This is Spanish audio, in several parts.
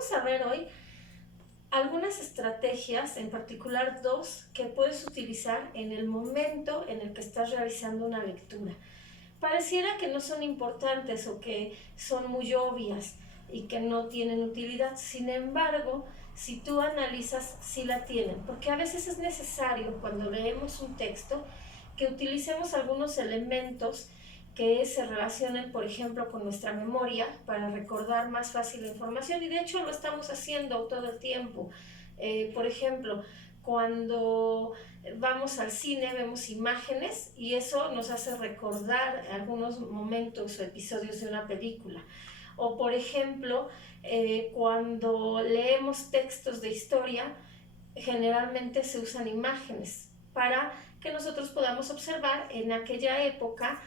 vamos a ver hoy algunas estrategias, en particular 2, que puedes utilizar en el momento en el que estás realizando una lectura. Pareciera que no son importantes o que son muy obvias y que no tienen utilidad. Sin embargo, si tú analizas, sí la tienen, porque a veces es necesario, cuando leemos un texto, que utilicemos algunos elementos que se relacionen, por ejemplo, con nuestra memoria para recordar más fácil la información, y de hecho lo estamos haciendo todo el tiempo. Por ejemplo, cuando vamos al cine vemos imágenes y eso nos hace recordar algunos momentos o episodios de una película. O por ejemplo, cuando leemos textos de historia, generalmente se usan imágenes para que nosotros podamos observar en aquella época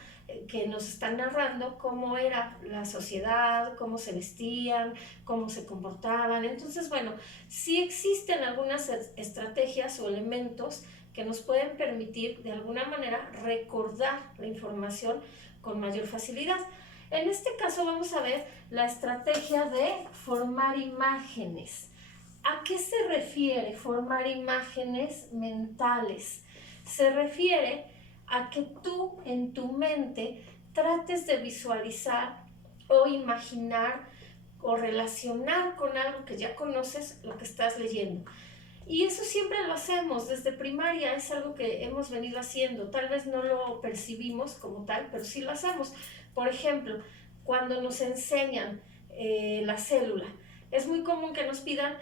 que nos están narrando cómo era la sociedad, cómo se vestían, cómo se comportaban. Entonces, bueno, sí existen algunas estrategias o elementos que nos pueden permitir de alguna manera recordar la información con mayor facilidad. En este caso vamos a ver la estrategia de formar imágenes. ¿A qué se refiere formar imágenes mentales? Se refiere a que tú en tu mente trates de visualizar o imaginar o relacionar con algo que ya conoces lo que estás leyendo. Y eso siempre lo hacemos desde primaria, es algo que hemos venido haciendo. Tal vez no lo percibimos como tal, pero sí lo hacemos. Por ejemplo, cuando nos enseñan la célula, es muy común que nos pidan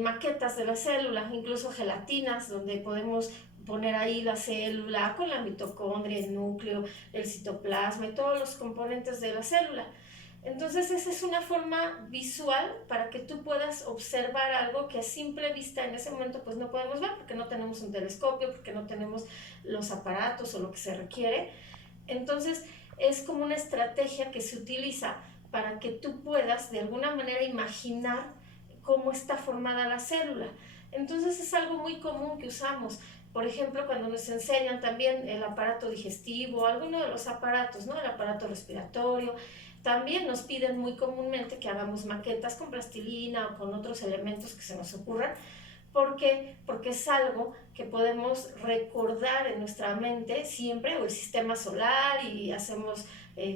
maquetas de la célula, incluso gelatinas, donde podemos poner ahí la célula con la mitocondria, el núcleo, el citoplasma y todos los componentes de la célula. Entonces esa es una forma visual para que tú puedas observar algo que a simple vista en ese momento pues no podemos ver porque no tenemos un telescopio, porque no tenemos los aparatos o lo que se requiere. Entonces es como una estrategia que se utiliza para que tú puedas de alguna manera imaginar cómo está formada la célula. Entonces es algo muy común que usamos. Por ejemplo, cuando nos enseñan también el aparato digestivo, alguno de los aparatos, ¿no? El aparato respiratorio, también nos piden muy comúnmente que hagamos maquetas con plastilina o con otros elementos que se nos ocurran. ¿Por qué? Porque es algo que podemos recordar en nuestra mente siempre, o el sistema solar, y hacemos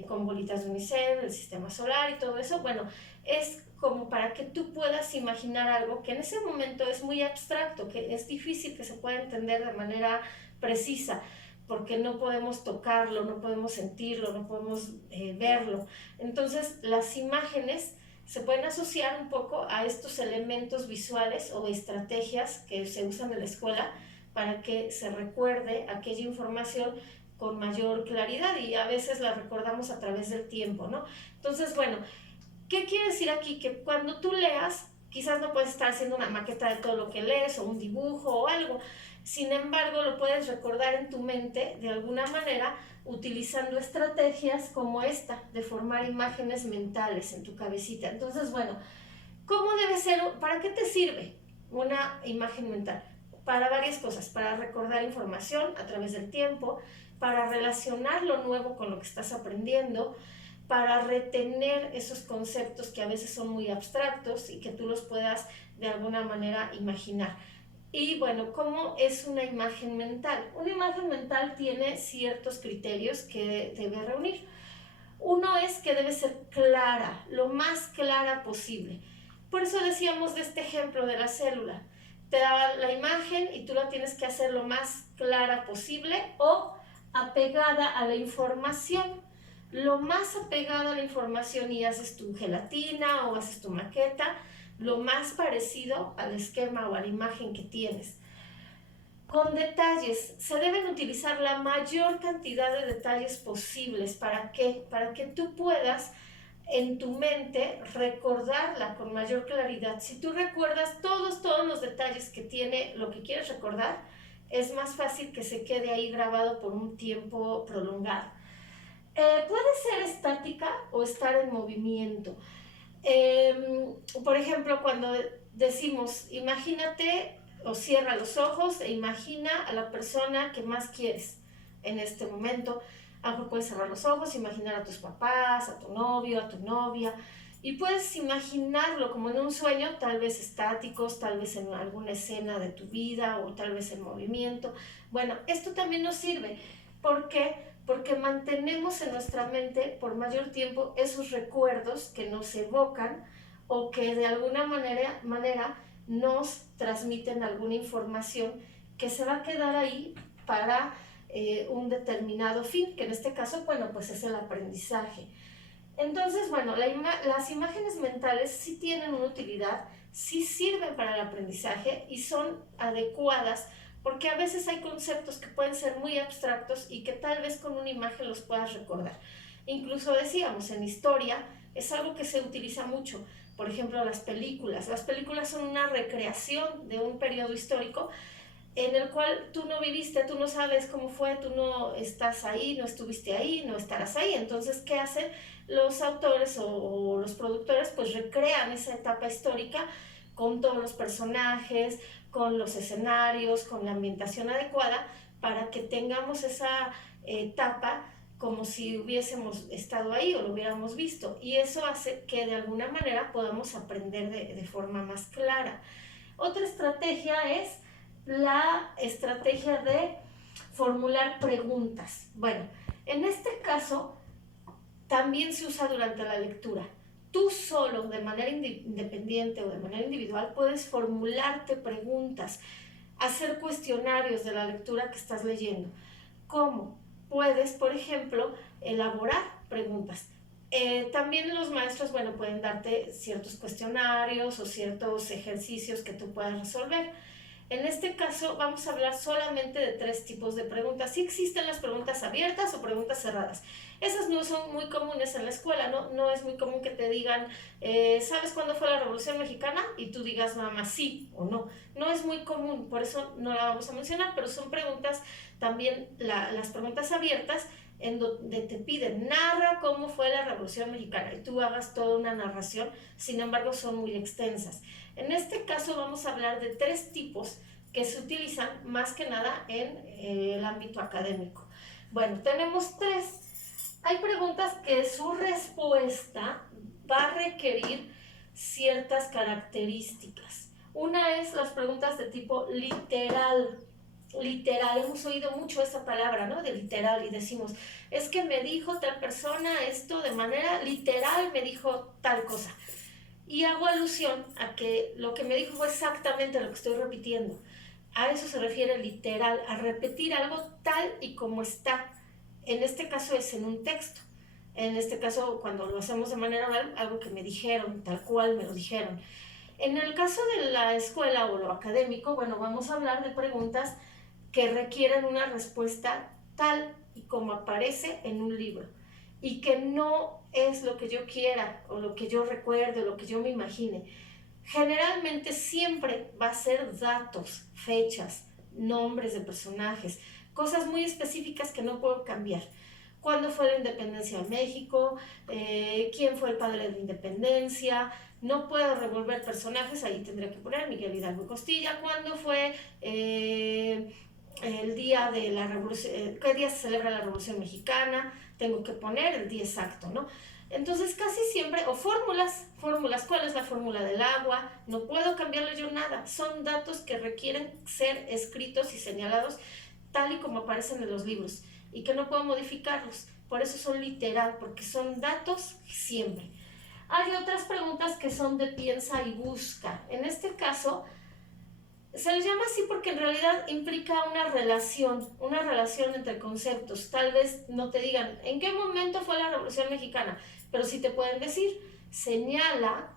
con bolitas de unicel, el sistema solar y todo eso. Bueno, es como para que tú puedas imaginar algo que en ese momento es muy abstracto, que es difícil que se pueda entender de manera precisa, porque no podemos tocarlo, no podemos sentirlo, no podemos verlo. Entonces, las imágenes se pueden asociar un poco a estos elementos visuales o estrategias que se usan en la escuela para que se recuerde aquella información con mayor claridad, y a veces la recordamos a través del tiempo, ¿no? Entonces, bueno, ¿qué quiere decir aquí? Que cuando tú leas, quizás no puedes estar haciendo una maqueta de todo lo que lees o un dibujo o algo. Sin embargo, lo puedes recordar en tu mente de alguna manera utilizando estrategias como esta de formar imágenes mentales en tu cabecita. Entonces, bueno, ¿cómo debe ser? ¿Para qué te sirve una imagen mental? Para varias cosas, para recordar información a través del tiempo, para relacionar lo nuevo con lo que estás aprendiendo, para retener esos conceptos que a veces son muy abstractos y que tú los puedas de alguna manera imaginar. Y bueno, ¿cómo es una imagen mental? Una imagen mental tiene ciertos criterios que debe reunir. Uno es que debe ser clara, lo más clara posible. Por eso decíamos de este ejemplo de la célula. Te da la imagen y tú la tienes que hacer lo más clara posible o apegada a la información. Lo más apegada a la información, y haces tu gelatina o haces tu maqueta, lo más parecido al esquema o a la imagen que tienes. Con detalles, se deben utilizar la mayor cantidad de detalles posibles. ¿Para qué? Para que tú puedas en tu mente recordarla con mayor claridad. Si tú recuerdas todos los detalles que tiene lo que quieres recordar, es más fácil que se quede ahí grabado por un tiempo prolongado. Puede ser estática o estar en movimiento. Por ejemplo, cuando decimos, imagínate o cierra los ojos e imagina a la persona que más quieres en este momento. A lo mejor puedes cerrar los ojos, imaginar a tus papás, a tu novio, a tu novia, y puedes imaginarlo como en un sueño, tal vez estáticos, tal vez en alguna escena de tu vida o tal vez en movimiento. Bueno, esto también nos sirve. ¿Por qué? Porque mantenemos en nuestra mente por mayor tiempo esos recuerdos que nos evocan o que de alguna manera nos transmiten alguna información que se va a quedar ahí para un determinado fin, que en este caso, bueno, pues es el aprendizaje. Entonces, bueno, las imágenes mentales sí tienen una utilidad, sí sirven para el aprendizaje y son adecuadas porque a veces hay conceptos que pueden ser muy abstractos y que tal vez con una imagen los puedas recordar. Incluso decíamos, en historia es algo que se utiliza mucho. Por ejemplo, las películas. Las películas son una recreación de un periodo histórico en el cual tú no viviste, tú no sabes cómo fue, tú no estás ahí, no estuviste ahí, no estarás ahí. Entonces, ¿qué hacen los autores o los productores? Pues recrean esa etapa histórica con todos los personajes, con los escenarios, con la ambientación adecuada para que tengamos esa etapa como si hubiésemos estado ahí o lo hubiéramos visto. Y eso hace que de alguna manera podamos aprender de forma más clara. Otra estrategia es la estrategia de formular preguntas. Bueno, en este caso también se usa durante la lectura. Tú solo, de manera independiente o de manera individual, puedes formularte preguntas, hacer cuestionarios de la lectura que estás leyendo. ¿Cómo? Puedes, por ejemplo, elaborar preguntas. También los maestros, bueno, pueden darte ciertos cuestionarios o ciertos ejercicios que tú puedas resolver. En este caso vamos a hablar solamente de 3 tipos de preguntas. Sí existen las preguntas abiertas o preguntas cerradas. Esas no son muy comunes en la escuela, no es muy común que te digan, ¿sabes cuándo fue la Revolución Mexicana? Y tú digas nada más sí o no. No es muy común, por eso no la vamos a mencionar, pero son preguntas también, las preguntas abiertas, en donde te piden, narra cómo fue la Revolución Mexicana, y tú hagas toda una narración, sin embargo son muy extensas. En este caso vamos a hablar de 3 tipos que se utilizan más que nada en el ámbito académico. Bueno, tenemos 3. Hay preguntas que su respuesta va a requerir ciertas características. Una es las preguntas de tipo literal. Literal, hemos oído mucho esa palabra, ¿no? De literal, y decimos, es que me dijo tal persona esto de manera literal, me dijo tal cosa. Y hago alusión a que lo que me dijo fue exactamente lo que estoy repitiendo. A eso se refiere literal, a repetir algo tal y como está. En este caso es en un texto. En este caso, cuando lo hacemos de manera oral, algo que me dijeron, tal cual me lo dijeron. En el caso de la escuela o lo académico, bueno, vamos a hablar de preguntas que requieren una respuesta tal y como aparece en un libro y que no es lo que yo quiera o lo que yo recuerde o lo que yo me imagine. Generalmente siempre va a ser datos, fechas, nombres de personajes, cosas muy específicas que no puedo cambiar. ¿Cuándo fue la independencia de México? ¿Quién fue el padre de la independencia? No puedo revolver personajes, ahí tendré que poner Miguel Hidalgo y Costilla. ¿Cuándo fue el día de la revolución? ¿Qué día se celebra la Revolución Mexicana? Tengo que poner el día exacto, ¿no? Entonces casi siempre, o fórmulas, ¿cuál es la fórmula del agua? No puedo cambiarle yo nada, son datos que requieren ser escritos y señalados tal y como aparecen en los libros y que no puedo modificarlos, por eso son literal, porque son datos siempre. Hay otras preguntas que son de piensa y busca. En este caso se les llama así porque en realidad implica una relación entre conceptos. Tal vez no te digan en qué momento fue la Revolución Mexicana, pero sí te pueden decir, señala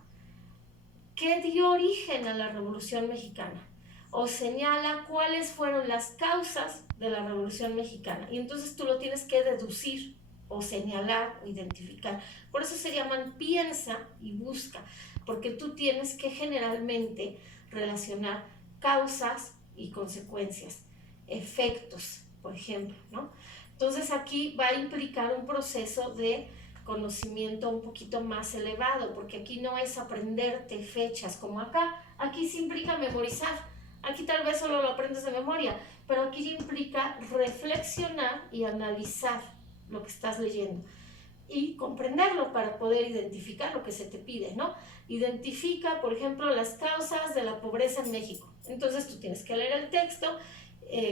qué dio origen a la Revolución Mexicana o señala cuáles fueron las causas de la Revolución Mexicana. Y entonces tú lo tienes que deducir o señalar o identificar. Por eso se llaman piensa y busca, porque tú tienes que generalmente relacionar causas y consecuencias, efectos, por ejemplo, ¿no? Entonces aquí va a implicar un proceso de conocimiento un poquito más elevado, porque aquí no es aprenderte fechas como acá, aquí sí implica memorizar, aquí tal vez solo lo aprendes de memoria, pero aquí implica reflexionar y analizar lo que estás leyendo. y comprenderlo para poder identificar lo que se te pide, ¿no? Identifica, por ejemplo, las causas de la pobreza en México. Entonces tú tienes que leer el texto,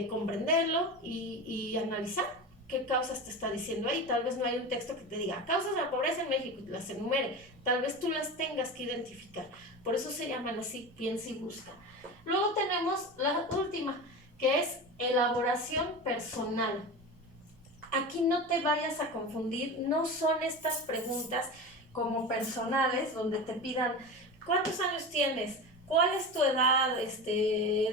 comprenderlo y analizar qué causas te está diciendo ahí. Tal vez no hay un texto que te diga causas de la pobreza en México y las enumere. Tal vez tú las tengas que identificar. Por eso se llaman así, piensa y busca. Luego tenemos la última, que es elaboración personal. Aquí no te vayas a confundir, no son estas preguntas como personales donde te pidan ¿cuántos años tienes? ¿Cuál es tu edad?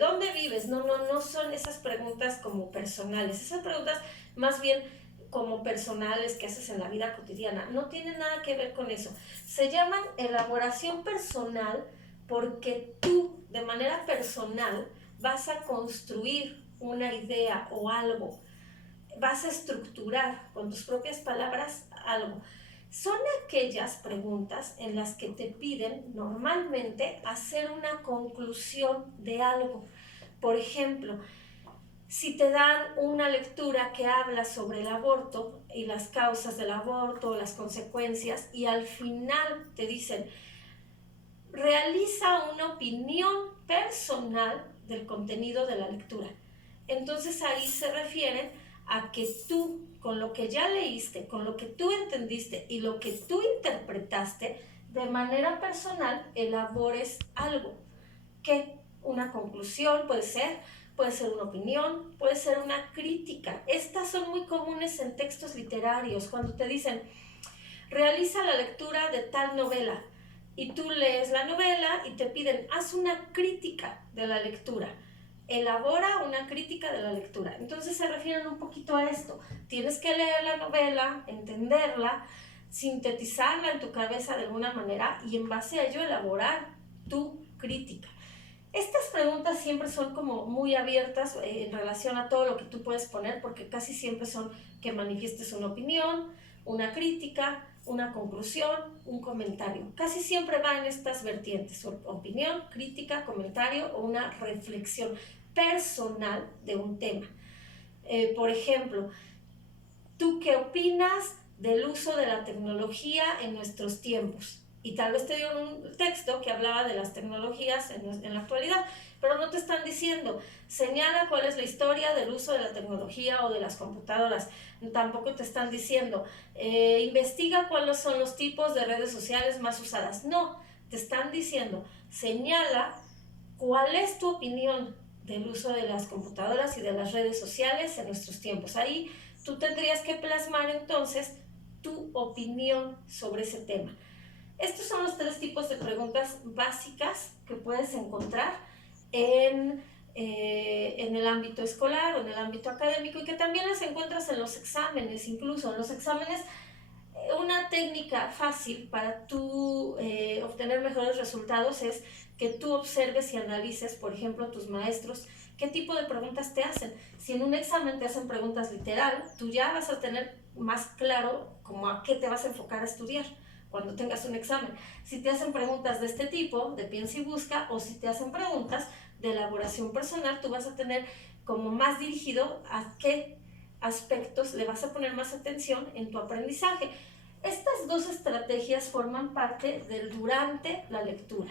¿Dónde vives? No son esas preguntas como personales. Esas preguntas más bien como personales que haces en la vida cotidiana. No tienen nada que ver con eso. Se llaman elaboración personal porque tú, de manera personal, vas a construir una idea o algo. Vas a estructurar con tus propias palabras algo. Son aquellas preguntas en las que te piden normalmente hacer una conclusión de algo. Por ejemplo, si te dan una lectura que habla sobre el aborto y las causas del aborto, las consecuencias, y al final te dicen, realiza una opinión personal del contenido de la lectura. Entonces ahí se refieren a que tú, con lo que ya leíste, con lo que tú entendiste y lo que tú interpretaste, de manera personal elabores algo. Que una conclusión puede ser una opinión, puede ser una crítica. Estas son muy comunes en textos literarios, cuando te dicen, realiza la lectura de tal novela, y tú lees la novela y te piden, haz una crítica de la lectura. Elabora una crítica de la lectura. Entonces se refieren un poquito a esto. Tienes que leer la novela, entenderla, sintetizarla en tu cabeza de alguna manera y en base a ello elaborar tu crítica. Estas preguntas siempre son como muy abiertas en relación a todo lo que tú puedes poner, porque casi siempre son que manifiestes una opinión, una crítica, una conclusión, un comentario. Casi siempre va en estas vertientes, opinión, crítica, comentario o una reflexión personal de un tema. Por ejemplo, ¿tú qué opinas del uso de la tecnología en nuestros tiempos? Y tal vez te dieron un texto que hablaba de las tecnologías en la actualidad, pero no te están diciendo, señala cuál es la historia del uso de la tecnología o de las computadoras. Tampoco te están diciendo, investiga cuáles son los tipos de redes sociales más usadas. No, te están diciendo, señala cuál es tu opinión del uso de las computadoras y de las redes sociales en nuestros tiempos. Ahí tú tendrías que plasmar entonces tu opinión sobre ese tema. Estos son los 3 tipos de preguntas básicas que puedes encontrar en el ámbito escolar o en el ámbito académico y que también las encuentras en los exámenes. Incluso en los exámenes, una técnica fácil para tú obtener mejores resultados es que tú observes y analices, por ejemplo, tus maestros, qué tipo de preguntas te hacen. Si en un examen te hacen preguntas literal, tú ya vas a tener más claro como a qué te vas a enfocar a estudiar cuando tengas un examen. Si te hacen preguntas de este tipo, de piensa y busca, o si te hacen preguntas de elaboración personal, tú vas a tener como más dirigido a qué aspectos le vas a poner más atención en tu aprendizaje. Estas 2 estrategias forman parte del durante la lectura.